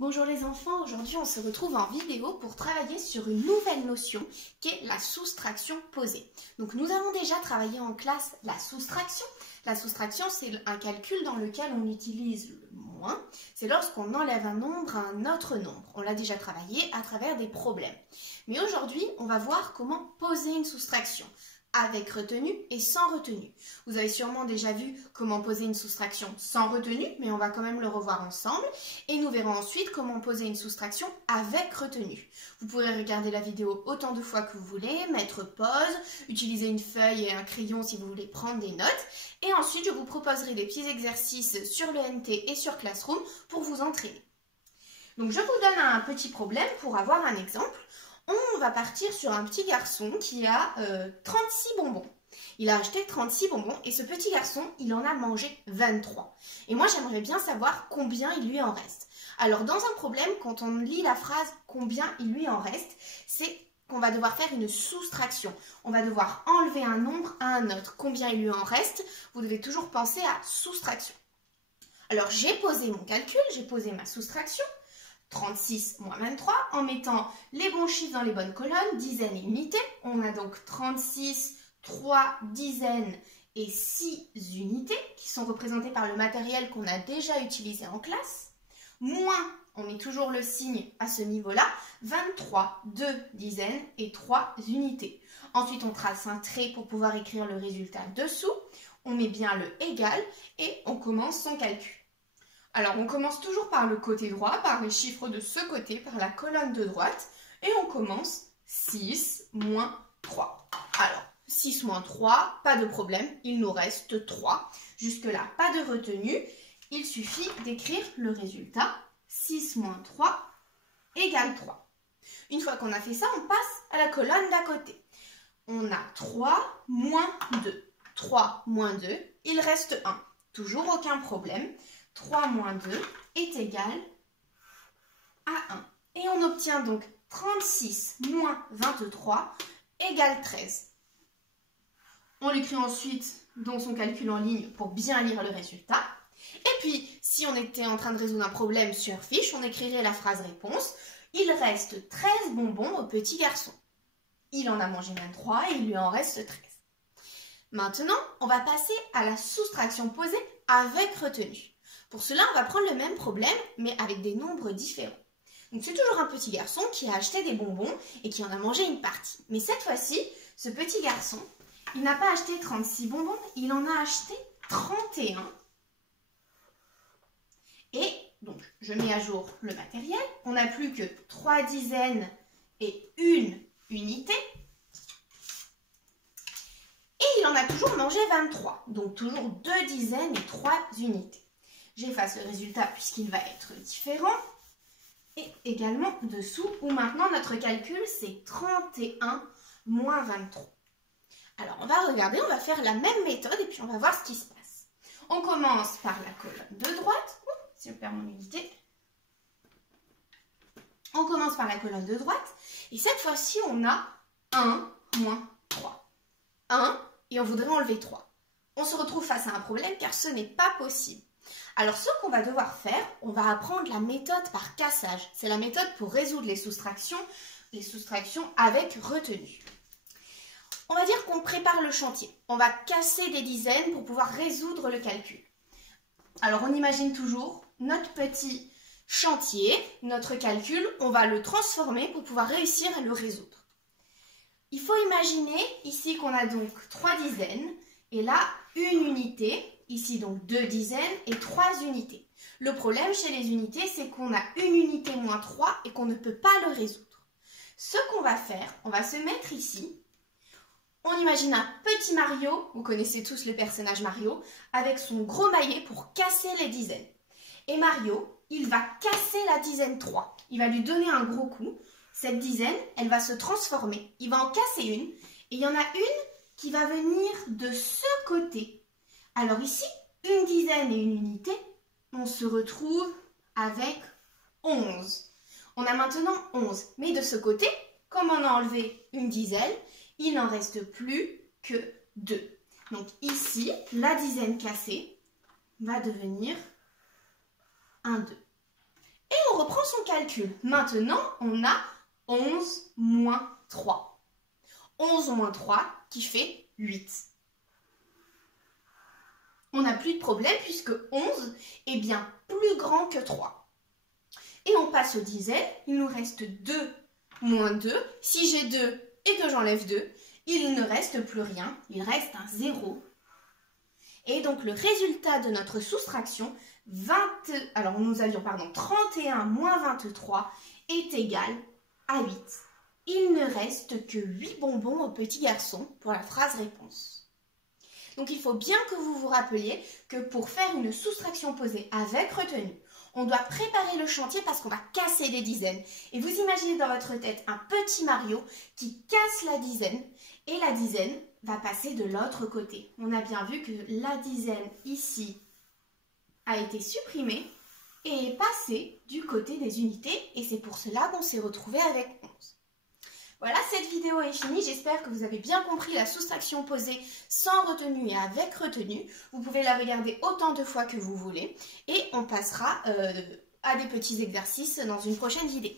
Bonjour les enfants, aujourd'hui on se retrouve en vidéo pour travailler sur une nouvelle notion qui est la soustraction posée. Donc nous avons déjà travaillé en classe la soustraction. La soustraction c'est un calcul dans lequel on utilise le moins. C'est lorsqu'on enlève un nombre à un autre nombre. On l'a déjà travaillé à travers des problèmes. Mais aujourd'hui on va voir comment poser une soustraction, avec retenue et sans retenue. Vous avez sûrement déjà vu comment poser une soustraction sans retenue, mais on va quand même le revoir ensemble. Et nous verrons ensuite comment poser une soustraction avec retenue. Vous pourrez regarder la vidéo autant de fois que vous voulez, mettre pause, utiliser une feuille et un crayon si vous voulez prendre des notes. Et ensuite, je vous proposerai des petits exercices sur le NT et sur Classroom pour vous entraîner. Donc, je vous donne un petit problème pour avoir un exemple. On va partir sur un petit garçon qui a 36 bonbons. Il a acheté 36 bonbons et ce petit garçon, il en a mangé 23. Et moi, j'aimerais bien savoir combien il lui en reste. Alors, dans un problème, quand on lit la phrase « combien il lui en reste », c'est qu'on va devoir faire une soustraction. On va devoir enlever un nombre à un autre. Combien il lui en reste? Vous devez toujours penser à soustraction. Alors, j'ai posé mon calcul, j'ai posé ma soustraction. 36 moins 23, en mettant les bons chiffres dans les bonnes colonnes, dizaines et unités. On a donc 36, 3 dizaines et 6 unités qui sont représentées par le matériel qu'on a déjà utilisé en classe. Moins, on met toujours le signe à ce niveau-là, 23, 2 dizaines et 3 unités. Ensuite, on trace un trait pour pouvoir écrire le résultat dessous. On met bien le égal et on commence son calcul. Alors, on commence toujours par le côté droit, par les chiffres de ce côté, par la colonne de droite. Et on commence 6 moins 3. Alors, 6 moins 3, pas de problème, il nous reste 3. Jusque-là, pas de retenue. Il suffit d'écrire le résultat. 6 moins 3 égale 3. Une fois qu'on a fait ça, on passe à la colonne d'à côté. On a 3 moins 2. 3 moins 2, il reste 1. Toujours aucun problème. 3 moins 2 est égal à 1. Et on obtient donc 36 moins 23 égale 13. On l'écrit ensuite dans son calcul en ligne pour bien lire le résultat. Et puis, si on était en train de résoudre un problème sur fiche, on écrirait la phrase réponse. Il reste 13 bonbons au petit garçon. Il en a mangé 23 et il lui en reste 13. Maintenant, on va passer à la soustraction posée avec retenue. Pour cela, on va prendre le même problème, mais avec des nombres différents. Donc, c'est toujours un petit garçon qui a acheté des bonbons et qui en a mangé une partie. Mais cette fois-ci, ce petit garçon, il n'a pas acheté 36 bonbons, il en a acheté 31. Et donc, je mets à jour le matériel. On n'a plus que 3 dizaines et 1 unité. Et il en a toujours mangé 23. Donc, toujours 2 dizaines et 3 unités. J'efface le résultat puisqu'il va être différent. Et également dessous, où maintenant notre calcul, c'est 31 moins 23. Alors, on va regarder, on va faire la même méthode et puis on va voir ce qui se passe. On commence par la colonne de droite. Si je perds mon unité. On commence par la colonne de droite. Et cette fois-ci, on a 1 moins 3. 1 et on voudrait enlever 3. On se retrouve face à un problème car ce n'est pas possible. Alors, ce qu'on va devoir faire, on va apprendre la méthode par cassage. C'est la méthode pour résoudre les soustractions avec retenue. On va dire qu'on prépare le chantier. On va casser des dizaines pour pouvoir résoudre le calcul. Alors, on imagine toujours notre petit chantier, notre calcul, on va le transformer pour pouvoir réussir à le résoudre. Il faut imaginer ici qu'on a donc 3 dizaines et là, 1 unité. Ici, donc, 2 dizaines et 3 unités. Le problème chez les unités, c'est qu'on a 1 unité moins 3 et qu'on ne peut pas le résoudre. Ce qu'on va faire, on va se mettre ici. On imagine un petit Mario, vous connaissez tous le personnage Mario, avec son gros maillet pour casser les dizaines. Et Mario, il va casser la dizaine 3. Il va lui donner un gros coup. Cette dizaine, elle va se transformer. Il va en casser une. Et il y en a une qui va venir de ce côté. Alors ici, 1 dizaine et 1 unité, on se retrouve avec 11. On a maintenant 11. Mais de ce côté, comme on a enlevé 1 dizaine, il n'en reste plus que 2. Donc ici, la dizaine cassée va devenir un 2. Et on reprend reprend son calcul. Maintenant, on a 11 moins 3. 11 moins 3 qui fait 8. On n'a plus de problème puisque 11 est bien plus grand que 3. Et on passe aux dizaines. Il nous reste 2 moins 2. Si j'ai 2 et que j'enlève 2, il ne reste plus rien. Il reste un 0. Et donc le résultat de notre soustraction, nous avions 31 moins 23 est égal à 8. Il ne reste que 8 bonbons au petit garçon pour la phrase réponse. Donc il faut bien que vous vous rappeliez que pour faire une soustraction posée avec retenue, on doit préparer le chantier parce qu'on va casser des dizaines. Et vous imaginez dans votre tête un petit Mario qui casse la dizaine et la dizaine va passer de l'autre côté. On a bien vu que la dizaine ici a été supprimée et est passée du côté des unités et c'est pour cela qu'on s'est retrouvé avec 11. Voilà, cette vidéo est finie. J'espère que vous avez bien compris la soustraction posée sans retenue et avec retenue. Vous pouvez la regarder autant de fois que vous voulez. Et on passera à des petits exercices dans une prochaine vidéo.